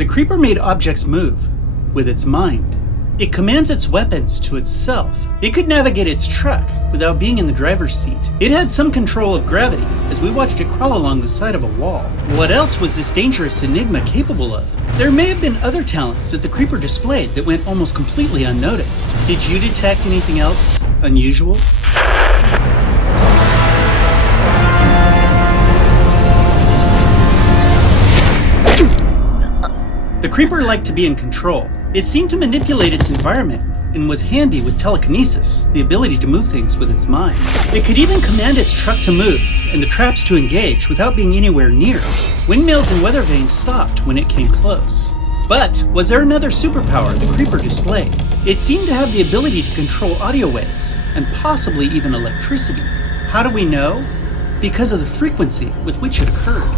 The creeper made objects move with its mind. It commands its weapons to itself. It could navigate its truck without being in the driver's seat. It had some control of gravity as we watched it crawl along the side of a wall. What else was this dangerous enigma capable of? There may have been other talents that the creeper displayed that went almost completely unnoticed. Did you detect anything else unusual? The creeper liked to be in control. It seemed to manipulate its environment and was handy with telekinesis, the ability to move things with its mind. It could even command its truck to move and the traps to engage without being anywhere near. Windmills and weather vanes stopped when it came close. But was there another superpower the creeper displayed? It seemed to have the ability to control audio waves and possibly even electricity. How do we know? Because of the frequency with which it occurred.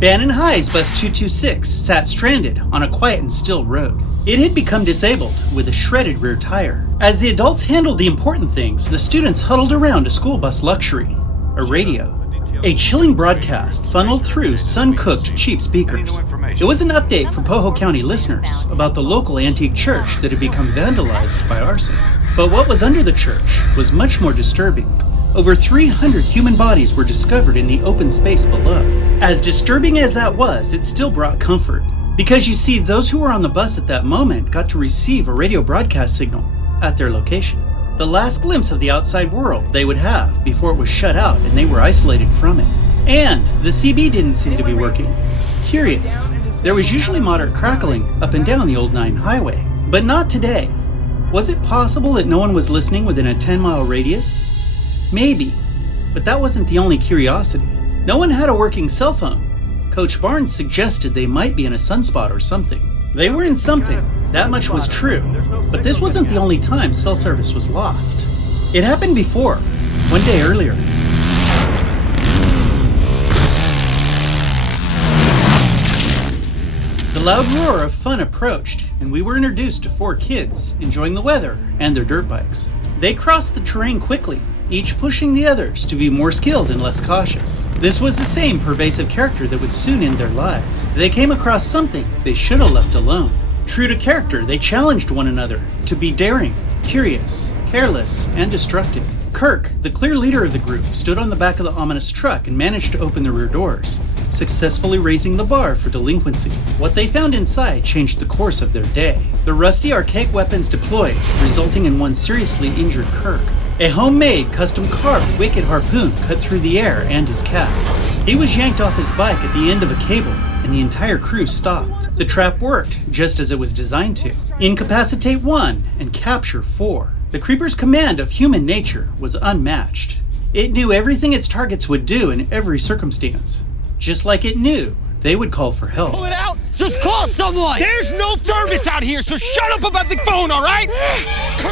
Bannon Hight's bus 226 sat stranded on a quiet and still road. It had become disabled with a shredded rear tire. As the adults handled the important things, the students huddled around a school bus luxury, a radio. A chilling broadcast funneled through sun-cooked cheap speakers. It was an update for Poho County listeners about the local antique church that had become vandalized by arson. But what was under the church was much more disturbing. Over 300 human bodies were discovered in the open space below. As disturbing as that was, it still brought comfort. Because you see, those who were on the bus at that moment got to receive a radio broadcast signal at their location. The last glimpse of the outside world they would have before it was shut out and they were isolated from it. And the CB didn't seem to be working. Curious. There was usually moderate crackling up and down the old 9 highway, but not today. Was it possible that no one was listening within a 10-mile radius? Maybe, but that wasn't the only curiosity. No one had a working cell phone. Coach Barnes suggested they might be in a sunspot or something. They were in something, that much was true, but this wasn't the only time cell service was lost. It happened before, one day earlier. The loud roar of fun approached, and we were introduced to 4 kids enjoying the weather and their dirt bikes. They crossed the terrain quickly, each pushing the others to be more skilled and less cautious. This was the same pervasive character that would soon end their lives. They came across something they should have left alone. True to character, they challenged one another to be daring, curious, careless, and destructive. Kirk, the clear leader of the group, stood on the back of the ominous truck and managed to open the rear doors, successfully raising the bar for delinquency. What they found inside changed the course of their day. The rusty, archaic weapons deployed, resulting in one seriously injured Kirk. A homemade, custom-carved wicked harpoon cut through the air and his cap. He was yanked off his bike at the end of a cable, and the entire crew stopped. The trap worked just as it was designed to. Incapacitate 1 and capture 4. The creeper's command of human nature was unmatched. It knew everything its targets would do in every circumstance. Just like it knew they would call for help. Pull it out! Just call someone! There's no service out here, so shut up about the phone, alright?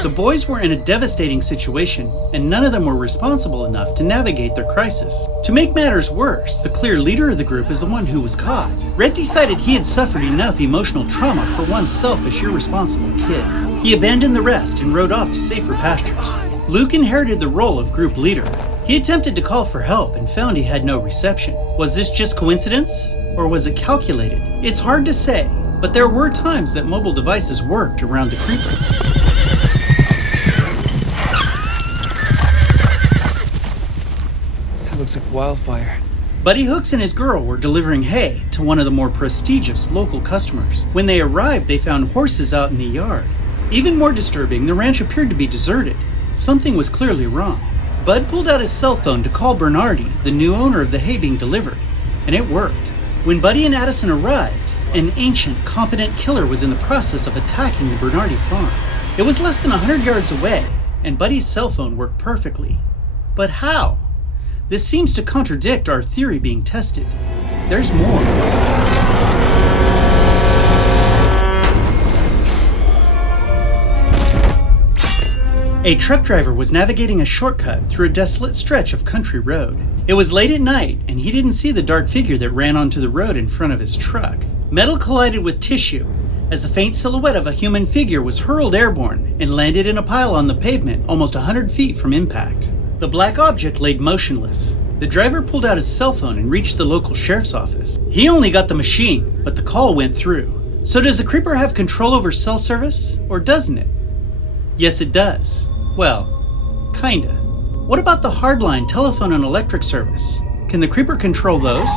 The boys were in a devastating situation, and none of them were responsible enough to navigate their crisis. To make matters worse, the clear leader of the group is the one who was caught. Red decided he had suffered enough emotional trauma for one selfish, irresponsible kid. He abandoned the rest and rode off to safer pastures. Luke inherited the role of group leader. He attempted to call for help and found he had no reception. Was this just coincidence? Or was it calculated? It's hard to say, but there were times that mobile devices worked around the creeper. That looks like wildfire. Buddy Hooks and his girl were delivering hay to one of the more prestigious local customers. When they arrived, they found horses out in the yard. Even more disturbing, the ranch appeared to be deserted. Something was clearly wrong. Bud pulled out his cell phone to call Bernardi, the new owner of the hay being delivered, and it worked. When Buddy and Addison arrived, an ancient, competent killer was in the process of attacking the Bernardi farm. It was less than 100 yards away, and Buddy's cell phone worked perfectly. But how? This seems to contradict our theory being tested. There's more. A truck driver was navigating a shortcut through a desolate stretch of country road. It was late at night, and he didn't see the dark figure that ran onto the road in front of his truck. Metal collided with tissue, as the faint silhouette of a human figure was hurled airborne and landed in a pile on the pavement almost 100 feet from impact. The black object laid motionless. The driver pulled out his cell phone and reached the local sheriff's office. He only got the machine, but the call went through. So does the creeper have control over cell service, or doesn't it? Yes, it does. Well, kinda. What about the hardline, telephone, and electric service? Can the creeper control those?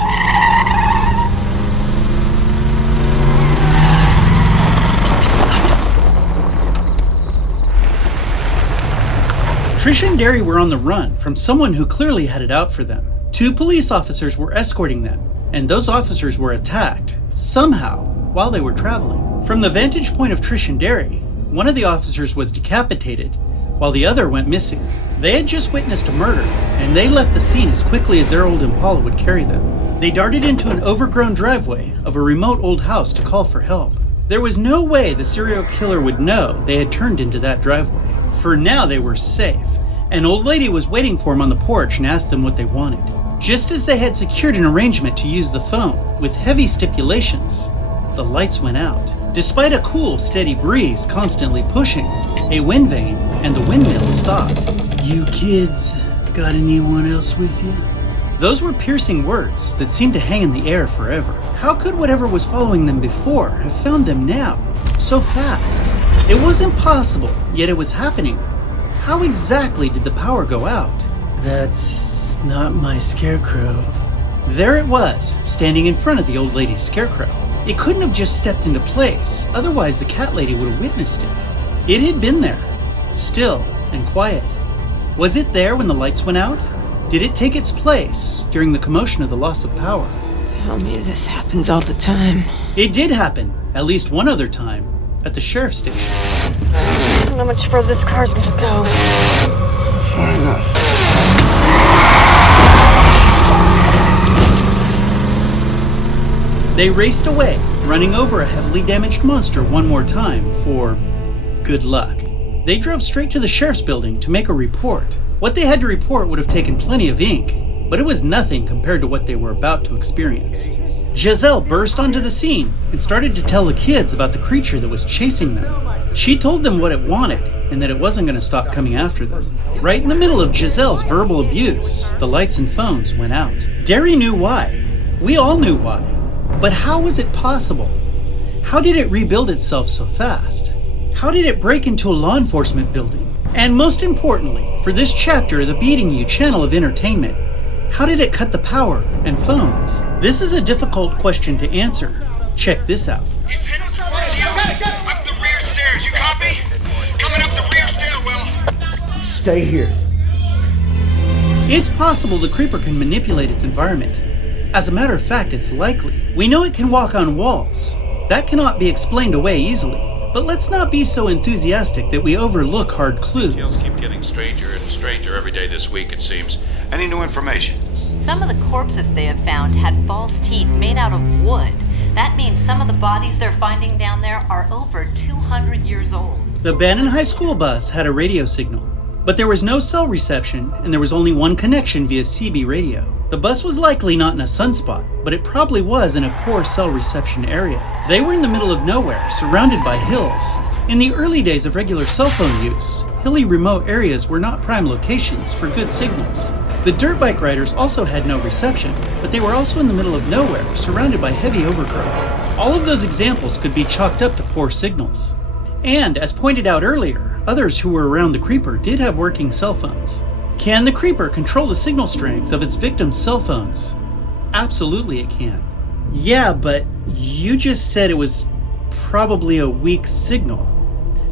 Trish and Darry were on the run from someone who clearly had it out for them. 2 police officers were escorting them, and those officers were attacked, somehow, while they were traveling. From the vantage point of Trish and Darry, one of the officers was decapitated, while the other went missing. They had just witnessed a murder, and they left the scene as quickly as their old Impala would carry them. They darted into an overgrown driveway of a remote old house to call for help. There was no way the serial killer would know they had turned into that driveway. For now, they were safe. An old lady was waiting for them on the porch and asked them what they wanted. Just as they had secured an arrangement to use the phone, with heavy stipulations, the lights went out. Despite a cool, steady breeze constantly pushing, a wind vane and the windmill stopped. "You kids, got anyone else with you?" Those were piercing words that seemed to hang in the air forever. How could whatever was following them before have found them now, so fast? It wasn't possible, yet it was happening. How exactly did the power go out? "That's not my scarecrow." There it was, standing in front of the old lady's scarecrow. It couldn't have just stepped into place, otherwise the cat lady would have witnessed it. It had been there, still and quiet. Was it there when the lights went out? Did it take its place during the commotion of the loss of power? Tell me this happens all the time. It did happen, at least one other time, at the sheriff's station. I don't know how much further this car's gonna go. Far enough. They raced away, running over a heavily damaged monster one more time for good luck. They drove straight to the sheriff's building to make a report. What they had to report would have taken plenty of ink, but it was nothing compared to what they were about to experience. Giselle burst onto the scene and started to tell the kids about the creature that was chasing them. She told them what it wanted and that it wasn't going to stop coming after them. Right in the middle of Giselle's verbal abuse, the lights and phones went out. Darry knew why. We all knew why. But how was it possible? How did it rebuild itself so fast? How did it break into a law enforcement building? And most importantly, for this chapter of the Beating You channel of entertainment, how did it cut the power and phones? This is a difficult question to answer. Check this out. It's headed towards you. Up the rear stairs, you copy? Coming up the rear stairwell. Stay here. It's possible the creeper can manipulate its environment. As a matter of fact, it's likely. We know it can walk on walls. That cannot be explained away easily. But let's not be so enthusiastic that we overlook hard clues. Details keep getting stranger and stranger every day this week, it seems. Any new information? Some of the corpses they have found had false teeth made out of wood. That means some of the bodies they're finding down there are over 200 years old. The Bannon High School bus had a radio signal, but there was no cell reception and there was only one connection via CB radio. The bus was likely not in a sunspot, but it probably was in a poor cell reception area. They were in the middle of nowhere, surrounded by hills. In the early days of regular cell phone use, hilly remote areas were not prime locations for good signals. The dirt bike riders also had no reception, but they were also in the middle of nowhere, surrounded by heavy overgrowth. All of those examples could be chalked up to poor signals. And, as pointed out earlier, others who were around the creeper did have working cell phones. Can the creeper control the signal strength of its victims' cell phones? Absolutely it can. Yeah, but you just said it was probably a weak signal.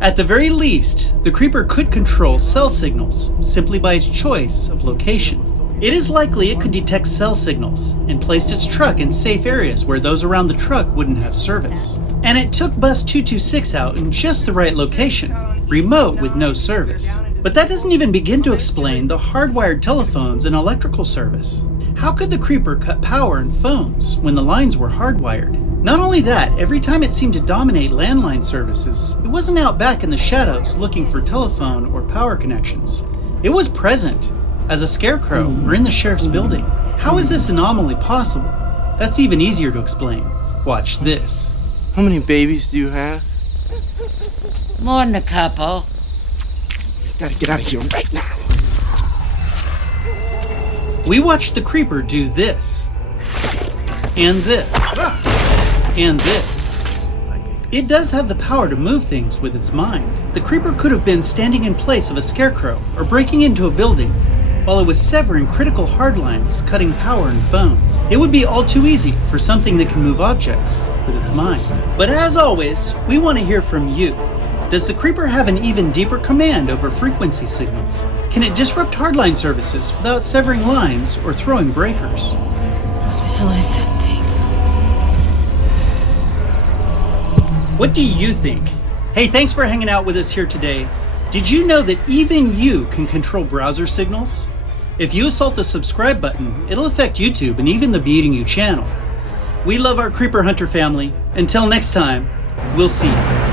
At the very least, the creeper could control cell signals simply by its choice of location. It is likely it could detect cell signals and placed its truck in safe areas where those around the truck wouldn't have service. And it took bus 226 out in just the right location, remote with no service. But that doesn't even begin to explain the hardwired telephones and electrical service. How could the creeper cut power and phones when the lines were hardwired? Not only that, every time it seemed to dominate landline services, it wasn't out back in the shadows looking for telephone or power connections. It was present, as a scarecrow or in the sheriff's building. How is this anomaly possible? That's even easier to explain. Watch this. How many babies do you have? More than a couple. We've got to get out of here right now. We watched the creeper do this, and this, and this. It does have the power to move things with its mind. The creeper could have been standing in place of a scarecrow or breaking into a building while it was severing critical hard lines, cutting power and phones. It would be all too easy for something that can move objects with its mind. But as always, we want to hear from you. Does the creeper have an even deeper command over frequency signals? Can it disrupt hardline services without severing lines or throwing breakers? What the hell is that thing? What do you think? Hey, thanks for hanging out with us here today. Did you know that even you can control browser signals? If you assault the subscribe button, it'll affect YouTube and even the Be Eating You channel. We love our Creeper Hunter family. Until next time, we'll see you.